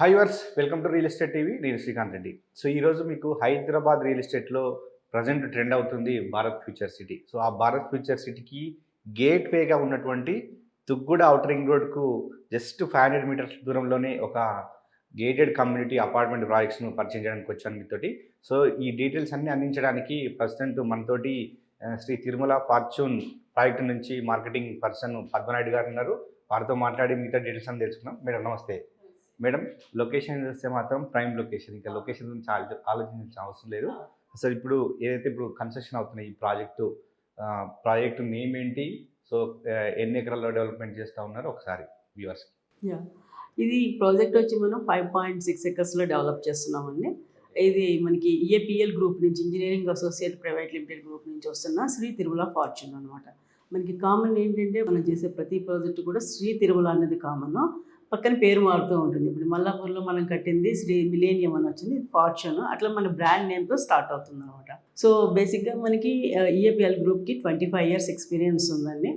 Hi viewers welcome to real estate TV. నేను Srikanth Reddy. So ఈరోజు మీకు హైదరాబాద్ రియల్ ఎస్టేట్లో ప్రజెంట్ ట్రెండ్ అవుతుంది భారత్ ఫ్యూచర్ సిటీ. సో ఆ భారత్ ఫ్యూచర్ సిటీకి గేట్ వేగా ఉన్నటువంటి తుగ్గూడ ఔటర్ రింగ్ రోడ్కు జస్ట్ 500 మీటర్స్ దూరంలోనే ఒక గేటెడ్ కమ్యూనిటీ అపార్ట్మెంట్ ప్రాజెక్ట్స్ను పరిచయం చేయడానికి వచ్చాను మీతోటి. సో ఈ డీటెయిల్స్ అన్నీ అందించడానికి ప్రస్తుతం మనతోటి శ్రీ తిరుమల ఫార్చ్యూన్ ప్రాజెక్టు నుంచి మార్కెటింగ్ పర్సన్ పద్మనాయుడు గారు ఉన్నారు. వారితో మాట్లాడి మిగతా డీటెయిల్స్ అని తెలుసుకున్నాం. మేడం నమస్తే. మేడం, లొకేషన్ చూస్తే మాత్రం ప్రైమ్ లొకేషన్, ఇంకా లొకేషన్ గురించి ఆలోచించాల్సిన అవసరం లేదు. అసలు ఇప్పుడు ఏదైతే ఇప్పుడు కన్స్ట్రక్షన్ అవుతున్నాయి ఈ ప్రాజెక్టు నేమ్ ఏంటి, సో ఎన్ని ఎకరాల్లో డెవలప్మెంట్ చేస్తూ ఉన్నారో ఒకసారి వ్యూవర్స్. యా, ఇది ప్రాజెక్ట్ వచ్చి మనం 5.6 ఎకర్స్లో డెవలప్ చేస్తున్నామండి. ఇది మనకి ఈఏపిఎల్ గ్రూప్ నుంచి, engineering associate private limited group నుంచి వస్తున్న శ్రీ తిరుమల ఫార్చ్యూన్ అనమాట. మనకి కామన్ ఏంటంటే మనం చేసే ప్రతి ప్రాజెక్టు కూడా శ్రీ తిరుమల అనేది కామన్, పక్కన పేరు మారుతూ ఉంటుంది. ఇప్పుడు మల్లాపూర్లో మనం కట్టింది శ్రీ మిలేనియం అని వచ్చింది, ఫార్చ్యూన్, అట్లా మన బ్రాండ్ నేమ్తో స్టార్ట్ అవుతుంది అనమాట. సో బేసిక్గా మనకి ఈఏపిఎల్ గ్రూప్కి 25 ఇయర్స్ ఎక్స్పీరియన్స్ ఉందండి.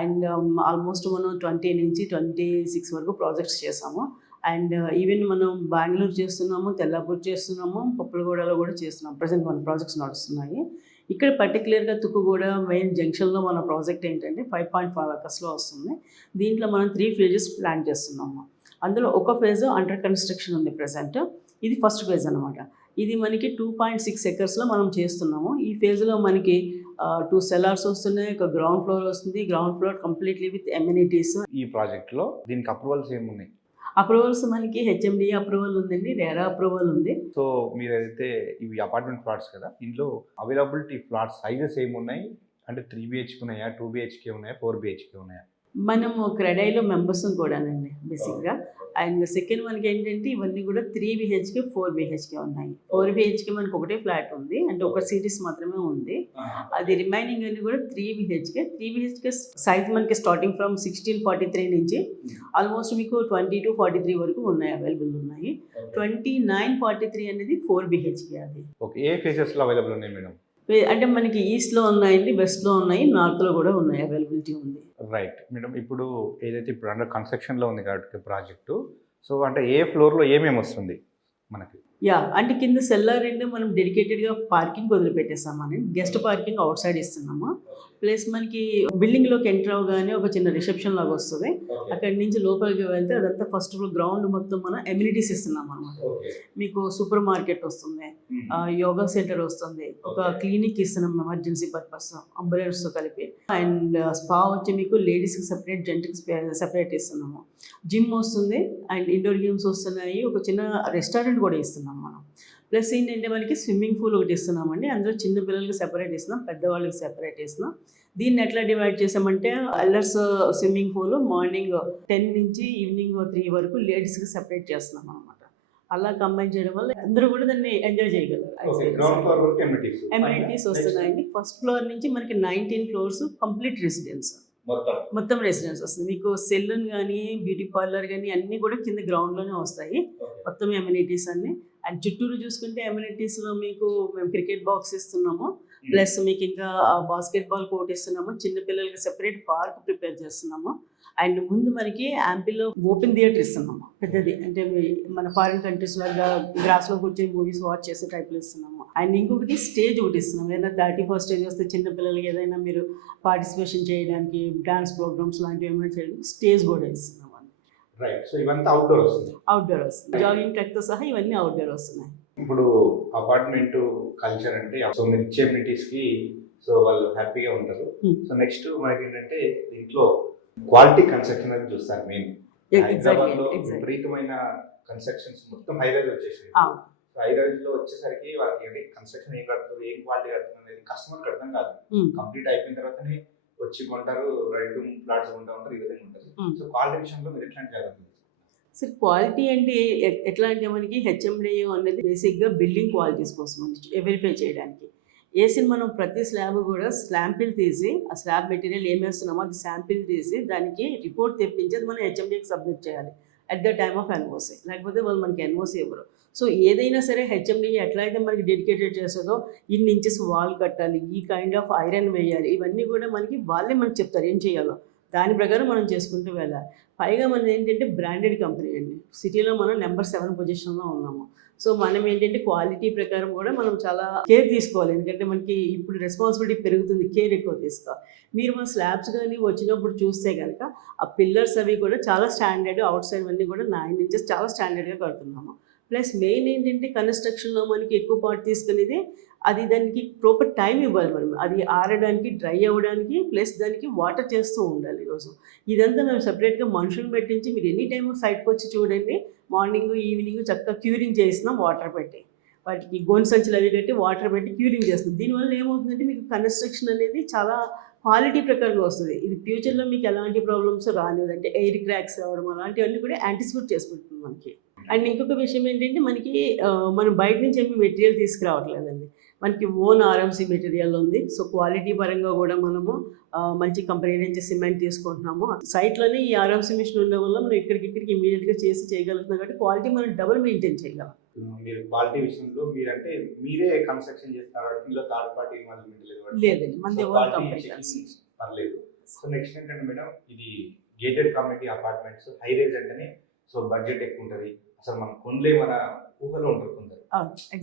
అండ్ ఆల్మోస్ట్ మనం 20 నుంచి 26 వరకు ప్రాజెక్ట్స్ చేసాము. అండ్ ఈవెన్ మనం బెంగళూరు చేస్తున్నాము, తెల్లాపూర్ చేస్తున్నాము, పప్పులగూడలో కూడా చేస్తున్నాము. ప్రజెంట్ మన ప్రాజెక్ట్స్ నడుస్తున్నాయి. ఇక్కడ పర్టికులర్గా తుక్కుగూడ మెయిన్ జంక్షన్లో మన ప్రాజెక్ట్ ఏంటంటే 5.5 ఎకర్స్లో వస్తుంది. దీంట్లో మనం 3 phases ప్లాన్ చేస్తున్నాము. అందులో ఒక ఫేజ్ అండర్ కన్స్ట్రక్షన్ ఉంది ప్రజెంట్. ఇది ఫస్ట్ ఫేజ్ అనమాట. ఇది మనకి 2.6 ఎకర్స్లో మనం చేస్తున్నాము. ఈ ఫేజ్లో మనకి 2 cellars వస్తున్నాయి, ఒక గ్రౌండ్ ఫ్లోర్ వస్తుంది. Ground floor completely with amenities. ఈ ప్రాజెక్ట్లో దీనికి అప్రూవల్స్ ఏమున్నాయి? అప్రూవల్స్ మనకి హెచ్ఎండిఏ అప్రూవల్ ఉందండి, రేరా అప్రూవల్ ఉంది. సో మీరు ఏదైతే ఇవి అపార్ట్మెంట్ ప్లాట్స్ కదా, ఇంట్లో అవైలబిలిటీ ప్లాట్స్ సైజెస్ ఏమున్నాయి అంటే 3 BHK ఉన్నాయా, 2 BHK ఉన్నాయా, 4 BHK ఉన్నాయా? మనము క్రెడైలో మెంబర్స్ కూడానండి బేసిక్గా. అండ్ సెకండ్ మనకి ఏంటంటే ఇవన్నీ కూడా 3 BHK 4 BHK ఉన్నాయి. 4 BHK మనకు ఒకటే ఫ్లాట్ ఉంది, అంటే ఒక సిరీస్ మాత్రమే ఉంది. అది రిమైనింగ్ అన్ని కూడా 3 BHK సైజ్ మనకి స్టార్టింగ్ ఫ్రమ్ 1643 నుంచి ఆల్మోస్ట్ మీకు 2243 వరకు ఉన్నాయి, అవైలబుల్ ఉన్నాయి. 2943 అనేది 4 BHK. అది ఓకే. ఏ ఫేసెస్లో అవైలబుల్ ఉన్నాయి మేడం? అంటే మనకి ఈస్ట్లో ఉన్నాయండి, వెస్ట్లో ఉన్నాయి, నార్త్లో కూడా ఉన్నాయి, అవైలబిలిటీ ఉంది. Right madam. ఇప్పుడు ఏదైతే ఇప్పుడు అండర్ కన్స్ట్రక్షన్లో ఉంది కాబట్టి ప్రాజెక్టు, సో అంటే ఏ ఫ్లోర్లో ఏమేమి వస్తుంది మనకి? యా, అంటే కింద సెల్లార్ అండ్ మనం డెడికేటెడ్గా పార్కింగ్ వదిలిపెట్టేస్తామని, గెస్ట్ పార్కింగ్ అవుట్ సైడ్ ఇస్తున్నాము. ప్లస్ మనకి బిల్డింగ్లోకి ఎంటర్ అవగానే ఒక చిన్న రిసెప్షన్ లాగా వస్తుంది. అక్కడి నుంచి లోపలికి వెళ్తే అదంతా ఫస్ట్ గ్రౌండ్ మొత్తం మనం ఎమ్యూనిటీస్ ఇస్తున్నాం అనమాట. మీకు సూపర్ మార్కెట్ వస్తుంది, యోగా సెంటర్ వస్తుంది, ఒక క్లినిక్ ఇస్తున్నాం ఎమర్జెన్సీ పర్పస్ అంబులెన్స్తో కలిపి. అండ్ స్పా వచ్చి మీకు లేడీస్కి సెపరేట్, జెంట్స్కి సెపరేట్ ఇస్తున్నాము. జిమ్ వస్తుంది అండ్ ఇండోర్ గేమ్స్ వస్తున్నాయి. ఒక చిన్న రెస్టారెంట్ కూడా ఇస్తున్నాం మనం. ప్లస్ ఏంటంటే మనకి స్విమ్మింగ్ పూల్ ఒకటి ఇస్తున్నామండి. అందులో చిన్న పిల్లలకి సెపరేట్ ఇస్తున్నాం, పెద్దవాళ్ళకి సెపరేట్ ఇస్తున్నాం. దీన్ని ఎట్లా డివైడ్ చేసామంటే ఎల్డర్స్ స్విమ్మింగ్ పూల్ మార్నింగ్ 10 నుంచి ఈవినింగ్ 3 వరకు లేడీస్కి సెపరేట్ చేస్తున్నాం అనమాట. అలా కంబైన్ చేయడం వల్ల అందరూ కూడా దాన్ని ఎంజాయ్ చేయగలరు. ఎమ్యూనిటీస్ వస్తున్నాయండి. ఫస్ట్ ఫ్లోర్ నుంచి మనకి 19 floors కంప్లీట్ రెసిడెన్స్, మొత్తం రెసిడెన్స్ వస్తుంది. మీకు సెలూన్ కానీ, బ్యూటీ పార్లర్ కానీ అన్నీ కూడా కింద గ్రౌండ్లోనే వస్తాయి, మొత్తం ఎమ్యూనిటీస్ అన్నీ. అండ్ చుట్టూరు చూసుకుంటే ఎమ్యూనిటీస్లో మీకు మేము క్రికెట్ బాక్స్ ఇస్తున్నాము, ప్లస్ మీకు ఇంకా బాస్కెట్బాల్ కోర్ట్ ఇస్తున్నాము, చిన్నపిల్లలకి సెపరేట్ పార్క్ ప్రిపేర్ చేస్తున్నాము. అండ్ ముందు మనకి యాంపిల్లో ఓపెన్ థియేటర్ ఇస్తున్నాము, పెద్దది, అంటే మన ఫారిన్ కంట్రీస్ లాగా గ్రాస్లో కూర్చొని మూవీస్ వాచ్ చేసే టైప్లో ఇస్తున్నాము. అండ్ ఇంకొకటి స్టేజ్ ఒకటి ఇస్తున్నాము. ఏదైనా 31st స్టేజ్ వస్తే చిన్నపిల్లలకి ఏదైనా మీరు పార్టిసిపేషన్ చేయడానికి, డాన్స్ ప్రోగ్రామ్స్ లాంటివి ఏమైనా చేయడానికి స్టేజ్ కూడా ఇస్తున్నాము. రైట్. సో ఇవంతా అవుట్డోర్ వస్తుంది. అవుట్డోర్ వస్తుంది, జాగింగ్ ట్రాక్తో సహా ఇవన్నీ అవుట్డోర్ వస్తున్నాయి. ఇప్పుడు అపార్ట్మెంట్ కల్చర్ అంటే సో మీరు ఇచ్చే ఎమ్యూనిటీస్కి సో వాళ్ళు హ్యాపీగా ఉంటారు. సో నెక్స్ట్ మనకి ఏంటంటే దీంట్లో క్వాలిటీ కన్స్ట్రక్షన్ అని చూస్తారు. మెయిన్ హైదరాబాద్లో విపరీతమైన కన్స్ట్రక్షన్స్ మొత్తం హైరైజ్ వచ్చేసాయి. సో హైరైజ్లో వచ్చేసరికి వాళ్ళకి కన్స్ట్రక్షన్ ఏం కడుతుంది, ఏం క్వాలిటీ కడుతుంది అనేది కస్టమర్కి అర్థం కాదు. కంప్లీట్ అయిపోయిన తర్వాతనే వచ్చి కొంటారు, 2 ఫ్లాట్స్ కొంటా ఉంటారు, ఈ విధంగా ఉంటుంది. సో క్వాలిటీ విషయంలో మీరు ఎట్లాంటి జాగ్రత్తలు? సార్, క్వాలిటీ అంటే ఎట్లా అంటే మనకి హెచ్ఎండిఏ అనేది బేసిక్గా బిల్డింగ్ క్వాలిటీస్ కోసం వెరిఫై చేయడానికి. వేసిన మనం ప్రతి స్లాబ్ కూడా శాంపిల్ తీసి, ఆ స్లాబ్ మెటీరియల్ ఏం వేస్తున్నామో అది శాంపిల్ తీసి దానికి రిపోర్ట్ తెప్పించి అది మనం హెచ్ఎండిఏకి సబ్మిట్ చేయాలి at the time of NOC. లేకపోతే వాళ్ళు మనకి ఎన్ఓసి ఇవ్వరు. సో ఏదైనా సరే హెచ్ఎండిఏ ఎట్లా అయితే మనకి డెడికేటెడ్ చేస్తుందో, ఇన్ని ఇంచెస్ వాల్ కట్టాలి, ఈ కైండ్ ఆఫ్ ఐరన్ వేయాలి, ఇవన్నీ కూడా మనకి వాళ్ళే మనకి చెప్తారు ఏం చేయాలో. దాని ప్రకారం మనం చేసుకుంటూ వెళ్ళాలి. పైగా మనది ఏంటంటే బ్రాండెడ్ కంపెనీ అండి. సిటీలో మనం నెంబర్ 7 పొజిషన్లో ఉన్నాము. సో మనం ఏంటంటే క్వాలిటీ ప్రకారం కూడా మనం చాలా కేర్ తీసుకోవాలి. ఎందుకంటే మనకి ఇప్పుడు రెస్పాన్సిబిలిటీ పెరుగుతుంది, కేర్ ఎక్కువ తీసుకోవాలి. మీరు మన స్లాబ్స్ కానీ వచ్చినప్పుడు చూస్తే కనుక ఆ పిల్లర్స్ అవి కూడా చాలా స్టాండర్డ్, అవుట్ సైడ్ అన్నీ కూడా 9 ఇంచెస్ చాలా స్టాండర్డ్గా కడుతున్నాము. ప్లస్ మెయిన్ ఏంటంటే కన్స్ట్రక్షన్లో మనకి ఎక్కువ పార్ట్ తీసుకునేది అది దానికి ప్రాపర్ టైం ఇవ్వాలి మనం. అది ఆరడానికి, డ్రై అవ్వడానికి, ప్లస్ దానికి వాటర్ చేస్తూ ఉండాలి ఈరోజు. ఇదంతా మేము సపరేట్గా మనుషులు పెట్టించి మీరు ఎనీ టైం సైట్కి వచ్చి చూడండి. మార్నింగ్ ఈవినింగ్ చక్కగా క్యూరింగ్ చేస్తున్నాం వాటర్ పెట్టి. వాటికి గోను సంచులు అవి కట్టి వాటర్ పెట్టి క్యూరింగ్ చేస్తున్నాం. దీనివల్ల ఏమవుతుందంటే మీకు కన్స్ట్రక్షన్ అనేది చాలా క్వాలిటీ ప్రకారంగా వస్తుంది. ఇది ఫ్యూచర్లో మీకు ఎలాంటి ప్రాబ్లమ్స్ రానివ్వదు. అంటే ఎయిర్ క్రాక్స్ రావడం అలాంటివన్నీ కూడా యాంటిసిపేట్ చేసుకుంటుంది మనకి. అండ్ ఇంకొక విషయం ఏంటంటే మనకి మనం బయట నుంచి ఏమి మెటీరియల్ తీసుకురావట్లేదండి. మనకి ఓన్ ఆర్ఎంసీ మెటీరియల్ ఉంది. సో క్వాలిటీ పరంగా కూడా మనము మంచి కంపెనీ నుంచి సిమెంట్ తీసుకుంటున్నాము. సైట్లోనే ఈ ఆర్ఎంసీ మిషన్ ఉండడం వల్ల మనం ఇక్కడికి ఇమీడియట్గా చేసి చేయగలుగుతున్నాం కాబట్టి క్వాలిటీ మనం డబుల్ మెయింటైన్ చేయగలం. మీరు క్వాలిటీ విషయంలో మీరంటే మీరే కన్స్ట్రక్షన్ చేస్తున్నారు, ఇందులో థర్డ్ పార్టీ ఇన్వాల్వ్మెంట్ లేదు. లేదండి, మనది ఓన్ కంపెనీ. పర్లేదు. సో నెక్స్ట్ ఏంటంటే మేడం, ఇది gated community apartments, high range అంటేనే సో బడ్జెట్ ఎక్కువ ఉంటుంది, అసలు మనం కొనలే మన ఊహలో ఉంటారు కొందరు.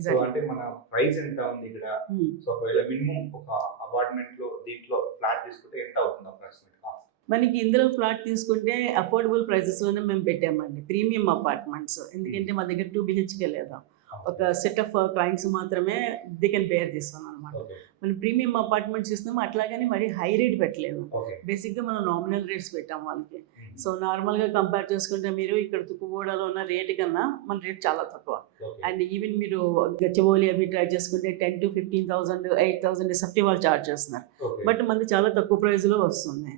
సో అంటే మన ప్రైస్ ఎంత ఉంది ఇక్కడ? సో ఒకవేళ మినిమం ఒక అపార్ట్మెంట్ లో దీంట్లో ఫ్లాట్ తీసుకుంటే ఎంత అవుతుంది అప్రాక్సిమేట్ కాస్ట్? మనకి ఇందులో ఫ్లాట్ తీసుకుంటే అఫోర్డబుల్ ప్రైసెస్లోనే మేము పెట్టామండి, ప్రీమియం అపార్ట్మెంట్స్. ఎందుకంటే మా దగ్గర 2 BHK లేదా, ఒక సెట్ ఆఫ్ క్లయింట్స్ మాత్రమే దే కెన్ బేర్ తీసుకున్నాం అనమాట. మనం ప్రీమియం అపార్ట్మెంట్స్ ఇస్తున్నాము, అట్లాగని మరి హై రేట్ పెట్టలేదు. బేసిక్గా మనం నామినల్ రేట్స్ పెట్టాం వాళ్ళకి. సో నార్మల్గా కంపేర్ చేసుకుంటే మీరు ఇక్కడ తుక్కుగూడలో ఉన్న రేటు కన్నా మన రేట్ చాలా తక్కువ. అండ్ ఈవెన్ మీరు గచ్చిబౌలి అవి ట్రై చేసుకుంటే 10,000 to 15,000, 8,000 సెఫ్టీ వాళ్ళు చార్జ్ చేస్తున్నారు. బట్ మనది చాలా తక్కువ ప్రైస్లో వస్తుంది.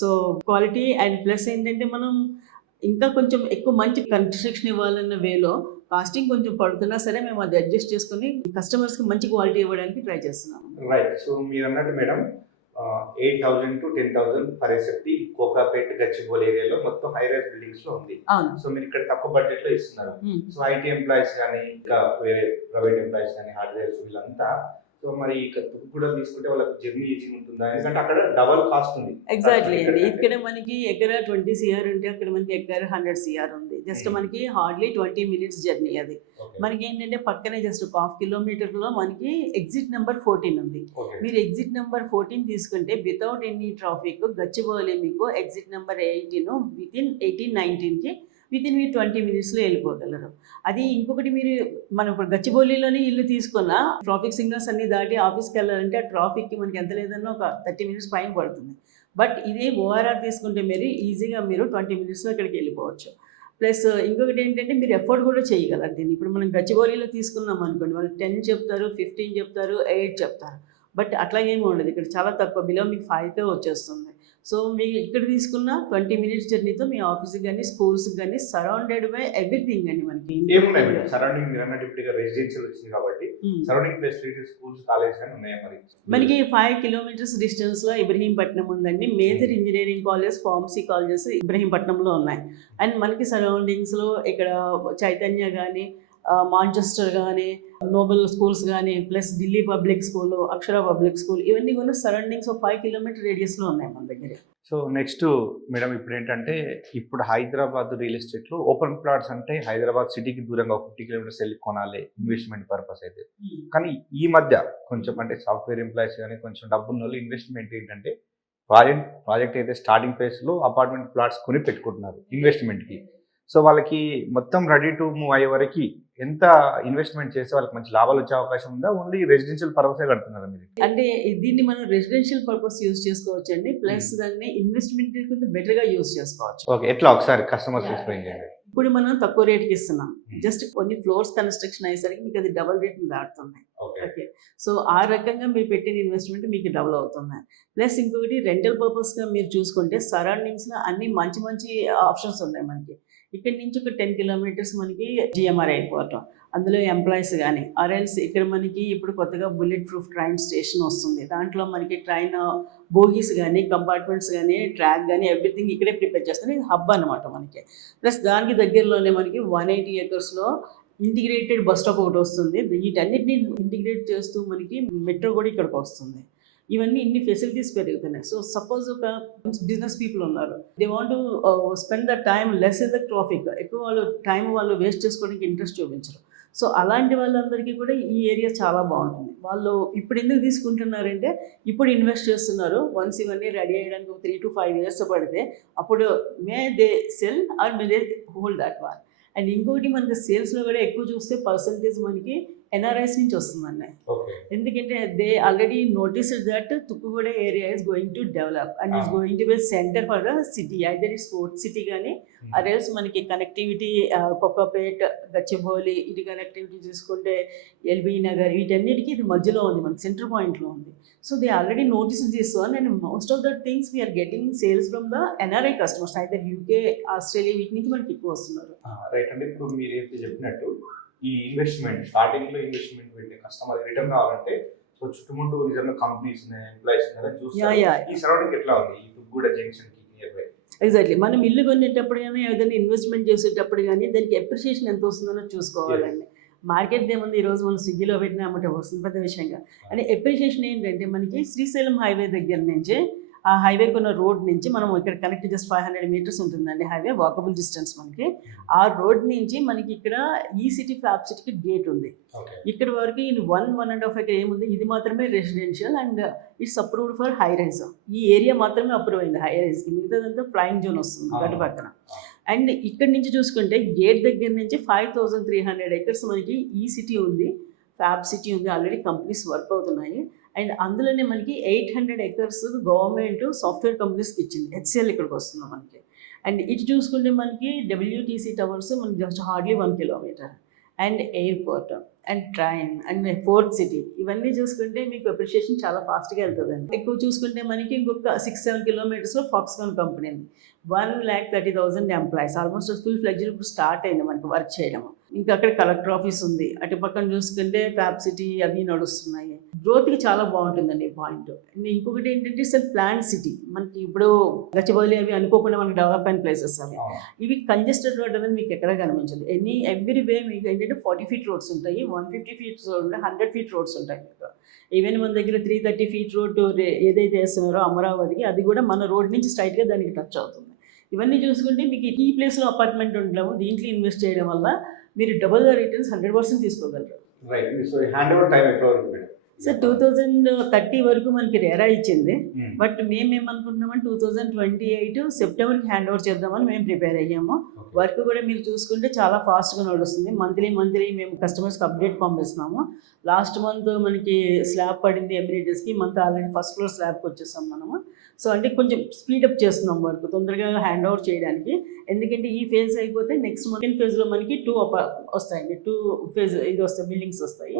సో క్వాలిటీ అండ్ ప్లస్ ఏంటంటే మనం ఇంకా కొంచెం ఎక్కువ మంచి కన్స్ట్రక్షన్ ఇవ్వాలన్న వేలో కాస్టింగ్ కొంచెం పడుతున్నా సరే మేము అది అడ్జస్ట్ చేసుకుని కస్టమర్స్కి మంచి క్వాలిటీ ఇవ్వడానికి ట్రై చేస్తున్నాము. రైట్. సో మీరు అన్నట్టు madam 8,000 to 10,000 for ఎసెప్టీ Kokapet Gachibowli ఏరియాలో మొత్తం హై రైజ్ బిల్డింగ్స్ లో ఉంది. సో మీరు ఇక్కడ తక్కువ బడ్జెట్ లో ఇస్తున్నారు. సో ఐటీ ఎంప్లాయీస్ కానీ ఇంకా వేరే ప్రైవేట్ ఎంప్లాయీస్ కానీ హార్డ్వేర్స్ వీళ్ళంతా సో మరి కూడా తీసుకుంటే వాళ్ళకి జర్నీ ఈజీ ఉంటుందా? ఎందుకంటే అక్కడ డబల్ కాస్ట్ ఉంది. ఎగ్జాక్ట్లీ అండి. ఇక్కడ మనకి ఎకరా 20 CR ఉంటే అక్కడ మనకి ఎకరా 100 CR ఉంది. జస్ట్ మనకి హార్డ్లీ 20 minutes జర్నీ. అది మనకి ఏంటంటే పక్కనే జస్ట్ 1/2 kilometerలో మనకి ఎగ్జిట్ నెంబర్ 14 ఉంది. మీరు ఎగ్జిట్ నెంబర్ 14 తీసుకుంటే వితౌట్ ఎనీ ట్రాఫిక్ గచ్చిబౌలి మీకు ఎగ్జిట్ నెంబర్ 18 వితిన్ 18-19కి వితిన్ 20 minutesలో వెళ్ళిపోగలరు. అది ఇంకొకటి, మీరు మనం ఇప్పుడు గచ్చిబౌలిలోనే ఇల్లు తీసుకున్న ట్రాఫిక్ సిగ్నల్స్ అన్ని దాటి ఆఫీస్కి వెళ్ళాలంటే ఆ ట్రాఫిక్కి మనకి ఎంత లేదన్నా ఒక 30 minutes పైన పడుతుంది. బట్ ఇదే ORR తీసుకుంటే మీరు ఈజీగా మీరు 20 minutesలో ఇక్కడికి వెళ్ళిపోవచ్చు. ప్లస్ ఇంకొకటి ఏంటంటే మీరు ఎఫోర్డ్ కూడా చేయగలరు దీన్ని. ఇప్పుడు మనం గచ్చిబౌలిలో తీసుకున్నాం అనుకోండి, వాళ్ళు 10 చెప్తారు, 15 చెప్తారు, 8 చెప్తారు. బట్ అట్లాగేమీ ఉండదు. ఇక్కడ చాలా తక్కువ, బిలో మీకు 5కే వచ్చేస్తుంది. సో మీరు ఇక్కడ తీసుకున్న 20 minutes జర్నీతో మీ ఆఫీస్కి కానీ స్కూల్స్కి కానీ సరౌండెడ్ బై ఎవ్రీథింగ్ అండి. మనకి సరౌండింగ్ మీరు అన్నట్టు ఇప్పుడు రెసిడెన్షియల్ వచ్చింది కాబట్టి సరౌండింగ్ ఫెసిలిటీస్, స్కూల్స్, కాలేజ్ కానీ ఉన్నాయా? మరి మనకి 5 kilometers డిస్టెన్స్లో ఇబ్రహీంపట్నం ఉందండి. Major engineering college, pharmacy colleges ఇబ్రహీంపట్నంలో ఉన్నాయి. అండ్ మనకి సరౌండింగ్స్లో ఇక్కడ చైతన్య కానీ, మాంచెస్టర్ కానీ, నోబెల్ స్కూల్స్ కానీ, plus Delhi public school, Akshara public school, ఇవన్నీ కూడా సరౌండింగ్స్ 5 kilometer రేడియస్లో ఉన్నాయి మన దగ్గర. సో నెక్స్ట్ మేడం, ఇప్పుడు ఏంటంటే ఇప్పుడు హైదరాబాద్ రియల్ ఎస్టేట్లో ఓపెన్ ప్లాట్స్ అంటే హైదరాబాద్ సిటీకి దూరంగా 50 kilometers వెళ్ళి కొనాలి ఇన్వెస్ట్మెంట్ పర్పస్ అయితే. కానీ ఈ మధ్య కొంచెం అంటే సాఫ్ట్వేర్ ఎంప్లాయీస్ కానీ కొంచెం డబ్బున్న వాళ్ళు ఇన్వెస్ట్మెంట్ ఏంటంటే ప్రాజెక్ట్ అయితే స్టార్టింగ్ ఫేజ్లో అపార్ట్మెంట్ ప్లాట్స్ కొని పెట్టుకుంటున్నారు ఇన్వెస్ట్మెంట్కి. సో వాళ్ళకి మొత్తం రెడీ టు మూవ్ అయ్యే వరకు ఎంత ఇన్వెస్ట్మెంట్ చేస్తే వాళ్ళకి మంచి లాభాలు వచ్చే అవకాశం ఉందా? ఓన్లీ రెసిడెన్షియల్ పర్పసే కడుతున్నారు మీరు? అంటే దీన్ని మనం రెసిడెన్షియల్ పర్పస్ యూజ్ చేసుకోవచ్చు అండి. ప్లస్ దాన్ని ఇన్వెస్ట్మెంట్ కొంచెం బెటర్గా యూజ్ చేసుకోవచ్చు. ఓకే, ఎట్లా ఒకసారి కస్టమర్స్ ఎక్స్ప్లెయిన్ చేయండి. ఇప్పుడు మనం తక్కువ రేట్కి ఇస్తున్నాం. జస్ట్ కొన్ని ఫ్లోర్స్ కన్స్ట్రక్షన్ అయ్యేసరికి మీకు అది డబల్ రేట్ని దాటుతుంది. ఓకే, సో ఆ రకంగా మీరు పెట్టిన ఇన్వెస్ట్మెంట్ మీకు డబుల్ అవుతుంది. ప్లస్ ఇంకొకటి రెంటల్ పర్పస్గా మీరు చూసుకుంటే సరౌండింగ్స్లో అన్ని మంచి మంచి ఆప్షన్స్ ఉన్నాయి మనకి. ఇక్కడ నుంచి ఒక 10 kilometers మనకి GMR ఎయిర్పోర్ట్, అందులో ఎంప్లాయీస్ కానీ ఆర్ఎల్స్ ఇక్కడ మనకి ఇప్పుడు కొత్తగా బుల్లెట్ ప్రూఫ్ ట్రైన్ స్టేషన్ వస్తుంది. దాంట్లో మనకి ట్రైన్ బోగీస్ కానీ, కంపార్ట్మెంట్స్ కానీ, ట్రాక్ కానీ ఎవ్రీథింగ్ ఇక్కడే ప్రిపేర్ చేస్తారు. ఇది హబ్ అనమాట మనకి. ప్లస్ దానికి దగ్గరలోనే మనకి 180 acres ఇంటిగ్రేటెడ్ బస్ స్టాప్ ఒకటి వస్తుంది. వీటన్నిటిని ఇంటిగ్రేట్ చేస్తూ మనకి మెట్రో కూడా ఇక్కడికి వస్తుంది. ఇవన్నీ ఇన్ని ఫెసిలిటీస్ పెరుగుతున్నాయి. సో సపోజ్ ఒక బిజినెస్ పీపుల్ ఉన్నారు, they want spend the time less in the traffic, ఎక్కువ వాళ్ళు టైం వాళ్ళు వేస్ట్ చేసుకోవడానికి ఇంట్రెస్ట్ చూపించరు. సో అలాంటి వాళ్ళందరికీ కూడా ఈ ఏరియా చాలా బాగుంటుంది. వాళ్ళు ఇప్పుడు ఎందుకు తీసుకుంటున్నారంటే ఇప్పుడు ఇన్వెస్ట్ చేస్తున్నారు. వన్స్ ఇవన్నీ రెడీ అయ్యడానికి 3 to 5 years పడితే అప్పుడు may they sell or may they hold that one. And ఇంకోటి మనకి సేల్స్లో కూడా ఎక్కువ చూస్తే పర్సంటేజ్ మనకి ఎన్ఆర్ఐస్ నుంచి వస్తుందండి. ఎందుకంటే they already noticed that Tukkuguda area is going to develop and it's going to be centre for the city, either it's sport city కానీ అరెల్స్ మనకి కనెక్టివిటీ కొక్కపేట్, గచ్చిబౌలి ఇటు కనెక్టివిటీ చూసుకుంటే ఎల్బీ నగర్ వీటన్నిటికీ ఇది మధ్యలో ఉంది, మనకి సెంటర్ పాయింట్లో ఉంది. So they already notice this one and most of the things we are getting sales from the NRI customers, either UK, Australia వీటి నుంచి మనకి ఎక్కువ వస్తున్నారు. రైట్ అండి. ఇప్పుడు మీరు అయితే చెప్పినట్టు ఈ ఇన్వెస్ట్మెంట్ స్టార్టింగ్ లో ఇన్వెస్ట్మెంట్ పెట్టే కస్టమర్ రిటర్న్ కావాలంటే సో చుట్టుముట్టు నిజంగా కంపెనీస్ ఎంప్లాయీస్ చూస్తే ఈ సరౌండింగ్ ఎట్లా ఉంది ఈ తుగ్గూడ జంక్షన్ కి నియర్ బై? ఎగ్జాక్ట్లీ. మనం ఇల్లు కొనేటప్పుడు కానీ ఏదైనా ఇన్వెస్ట్మెంట్ చేసేటప్పుడు కానీ దానికి అప్రిషియేషన్ ఎంత వస్తుందో చూసుకోవాలండి. మార్కెట్ ఏముంది, ఈరోజు మనం స్విగ్గీలో పెట్టినా అమ్మటం వస్తుంది పెద్ద విషయంగా. అంటే అప్రిషియేషన్ ఏంటంటే మనకి శ్రీశైలం హైవే దగ్గర నుంచి ఆ హైవే కొన్న రోడ్ నుంచి మనం ఇక్కడ కనెక్ట్ జస్ట్ 500 meters ఉంటుందండి హైవే, వాకబుల్ డిస్టెన్స్ మనకి. ఆ రోడ్ నుంచి మనకి ఇక్కడ ఈ సిటీ ఫ్యాబ్ సిటీకి గేట్ ఉంది. ఇక్కడ వరకు ఈ 1.5 acre ఏముంది, ఇది మాత్రమే residential and it's approved for high rise. ఈ ఏరియా మాత్రమే అప్రూవ్ అయింది హై రైజ్కి, మిగతాదంతా ఫ్లయింగ్ జోన్ వస్తుంది గటు పక్కన. అండ్ ఇక్కడ నుంచి చూసుకుంటే గేట్ దగ్గర నుంచి 5,300 acres మనకి ఈ సిటీ ఉంది, ఫ్యాబ్ సిటీ ఉంది, ఆల్రెడీ కంపెనీస్ వర్క్ అవుతున్నాయి. అండ్ అందులోనే మనకి 800 acres గవర్నమెంట్ సాఫ్ట్వేర్ కంపెనీస్కి ఇచ్చింది, హెచ్సిఎల్ ఇక్కడికి వస్తుంది మనకి. అండ్ ఇటు చూసుకుంటే మనకి WTC టవర్స్ మనకి just hardly 1 kilometer and airport and train and fourth city, ఇవన్నీ చూసుకుంటే మీకు అప్రిషియేషన్ చాలా ఫాస్ట్గా వెళ్తుందండి. ఎక్కువ చూసుకుంటే మనకి ఇంకొక 6-7 kilometers ఫాక్స్కాన్ కంపెనీ ఉంది, 1,30,000 ఎంప్లాయీస్, ఆల్మోస్ట్ ఫుల్ ఫ్లెడ్జ్డ్ ఇప్పుడు స్టార్ట్ అయింది మనకి వర్క్ చేయడం. ఇంకా అక్కడ కలెక్టర్ ఆఫీస్ ఉంది, అటు పక్కన చూసుకుంటే ఫ్యాబ్ సిటీ అవి నడుస్తున్నాయి. గ్రోత్కి చాలా బాగుంటుందండి ఈ పాయింట్. ఇంకొకటి ఏంటంటే ఇట్స్ ప్లాంట్ సిటీ, మనకి ఇప్పుడు గచ్చిబౌలి అవి అనుకోకుండా మనకి డెవలప్ అయిన ప్లేసెస్ అవి. ఇవి కంజెస్టెడ్ రోడ్ అనేది మీకు ఎక్కడ కనిపించదు. ఎవ్రీ వే మీకు ఏంటంటే 40 feet రోడ్స్ ఉంటాయి, 150 feet రోడ్ ఉంటాయి, 100 feet రోడ్స్ ఉంటాయి మీకు. ఈవెన్ మన దగ్గర 330 feet రోడ్ ఏదైతే వేస్తున్నారో అమరావతికి, అది కూడా మన రోడ్ నుంచి స్ట్రైట్గా దానికి టచ్ అవుతుంది. ఇవన్నీ చూసుకుంటే మీకు ఈ ప్లేస్లో అపార్ట్మెంట్ ఉండడం, దీంట్లో ఇన్వెస్ట్ చేయడం వల్ల మీరు డబుల్ ద రిటర్న్స్ 100% తీసుకోగలరు. సార్ 2030 వరకు మనకి రేరా ఇచ్చింది, బట్ మేమేమనుకుంటున్నామని 2028 సెప్టెంబర్కి హ్యాండ్ ఓవర్ చేద్దామని మేము ప్రిపేర్ అయ్యాము. వర్క్ కూడా మీరు చూసుకుంటే చాలా ఫాస్ట్గా నడుస్తుంది. మంత్లీ మేము కస్టమర్స్కి అప్డేట్ పంపిస్తున్నాము. లాస్ట్ మంత్ మనకి స్లాబ్ పడింది ఎమ్యూనిటీస్కి, మంత్ ఆల్రెడీ ఫస్ట్ ఫ్లోర్ స్లాబ్కి వచ్చేస్తాం మనము. సో అంటే కొంచెం స్పీడప్ చేస్తున్నాం వర్క్ తొందరగా హ్యాండ్ ఓవర్ చేయడానికి. ఎందుకంటే ఈ ఫేజ్ అయిపోతే నెక్స్ట్ సెకండ్ ఫేజ్లో మనకి 2 వస్తాయండి, 2 phase ఇది వస్తాయి, బిల్డింగ్స్ వస్తాయి,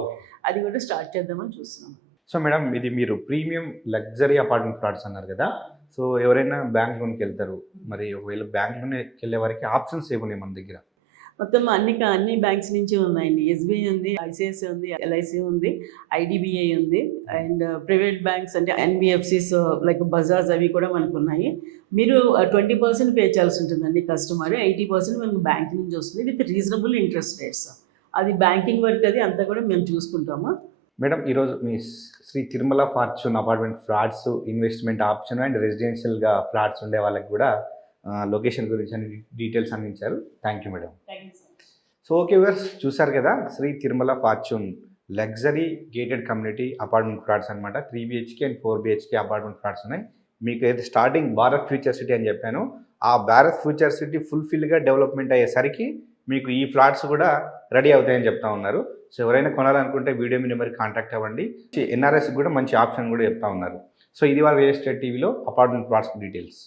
అది కూడా స్టార్ట్ చేద్దామని చూస్తున్నాం. సో మేడం, ఇది మీరు ప్రీమియం లగ్జరీ అపార్ట్మెంట్ ప్లాట్స్ అన్నారు కదా, సో ఎవరైనా బ్యాంక్ లోన్కి వెళ్తారు, మరి ఒకవేళ బ్యాంక్ లోనే వెళ్ళే వారికి ఆప్షన్స్ ఏమున్నాయి మన దగ్గర? మొత్తం అన్ని బ్యాంక్స్ నుంచి ఉన్నాయండి. SBI ఉంది, ICICI ఉంది, LIC ఉంది, IDBI ఉంది, అండ్ ప్రైవేట్ బ్యాంక్స్ అంటే NBFCs లైక్ బజాజ్ అవి కూడా మనకు ఉన్నాయి. మీరు 20% పే చేయాల్సి ఉంటుందండి కస్టమర్, 80% మనకు బ్యాంక్ నుంచి వస్తుంది విత్ రీజనబుల్ ఇంట్రెస్ట్ రేట్స్. అది బ్యాంకింగ్ వర్క్ అది అంతా కూడా మేము చూసుకుంటాము. మేడం, ఈరోజు మీ Sri Tirumala Fortune apartment flats investment option and రెసిడెన్షియల్గా ఫ్లాట్స్ ఉండే వాళ్ళకి కూడా లొకేషన్ గురించి అన్ని డీటెయిల్స్ అందించారు. Thank you madam. So okay viewers, చూసారు కదా Sri Tirumala Fortune luxury gated community apartment flats అనమాట. 3 BHK and 4 BHK apartment flats ఉన్నాయి. మీకు అయితే స్టార్టింగ్ భారత్ ఫ్యూచర్ సిటీ అని చెప్పాను, ఆ భారత్ ఫ్యూచర్ సిటీ ఫుల్ఫిల్గా డెవలప్మెంట్ అయ్యేసరికి మీకు ఈ ఫ్లాట్స్ కూడా రెడీ అవుతాయని చెప్తా ఉన్నారు. సో ఎవరైనా కొనాలనుకుంటే వీడియో మీ నెంబర్కి కాంటాక్ట్ అవ్వండి. NRS కూడా మంచి ఆప్షన్ కూడా చెప్తా ఉన్నారు. సో ఇది వాళ్ళ రియల్ ఎస్టేట్ టీవీలో అపార్ట్మెంట్ ఫ్లాట్స్ డీటెయిల్స్.